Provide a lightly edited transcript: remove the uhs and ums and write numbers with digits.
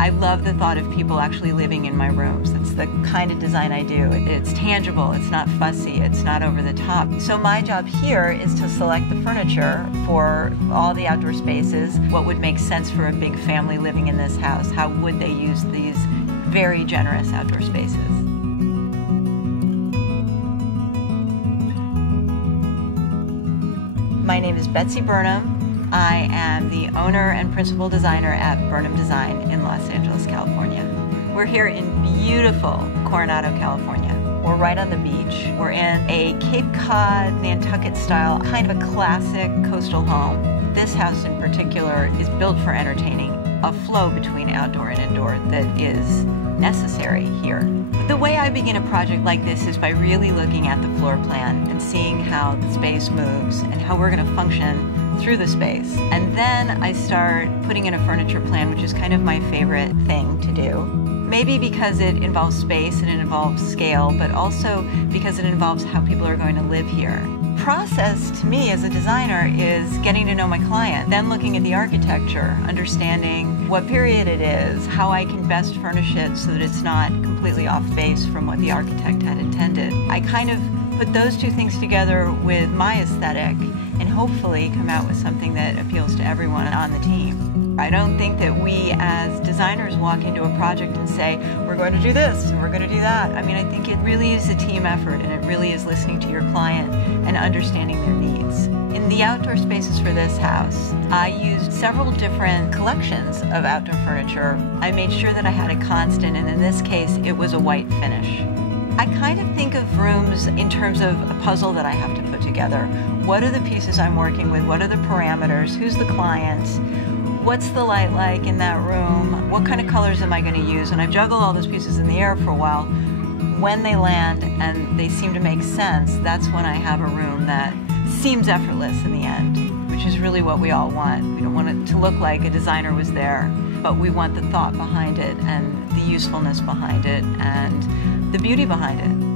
I love the thought of people actually living in my rooms. It's the kind of design I do. It's tangible, it's not fussy, it's not over the top. So my job here is to select the furniture for all the outdoor spaces. What would make sense for a big family living in this house? How would they use these very generous outdoor spaces? My name is Betsy Burnham. I am the owner and principal designer at Burnham Design in Los Angeles, California. We're here in beautiful Coronado, California. We're right on the beach. We're in a Cape Cod, Nantucket-style, kind of a classic coastal home. This house in particular is built for entertaining, a flow between outdoor and indoor that is necessary here. The way I begin a project like this is by really looking at the floor plan and seeing how the space moves and how we're going to function through the space. And then I start putting in a furniture plan, which is kind of my favorite thing to do. Maybe because it involves space and it involves scale, but also because it involves how people are going to live here. Process to me as a designer is getting to know my client, then looking at the architecture, understanding what period it is, how I can best furnish it so that it's not completely off base from what the architect had intended. I kind of put those two things together with my aesthetic and hopefully come out with something that appeals to everyone on the team. I don't think that we as designers walk into a project and say, we're going to do this and we're going to do that. I mean, I think it really is a team effort, and it really is listening to your client and understanding their needs. In the outdoor spaces for this house, I used several different collections of outdoor furniture. I made sure that I had a constant, and in this case, it was a white finish. I kind of think of rooms in terms of a puzzle that I have to put together. What are the pieces I'm working with? What are the parameters? Who's the client? What's the light like in that room? What kind of colors am I going to use? And I juggle all those pieces in the air for a while. When they land and they seem to make sense, that's when I have a room that seems effortless in the end, which is really what we all want. We don't want it to look like a designer was there, but we want the thought behind it and the usefulness behind it and the beauty behind it.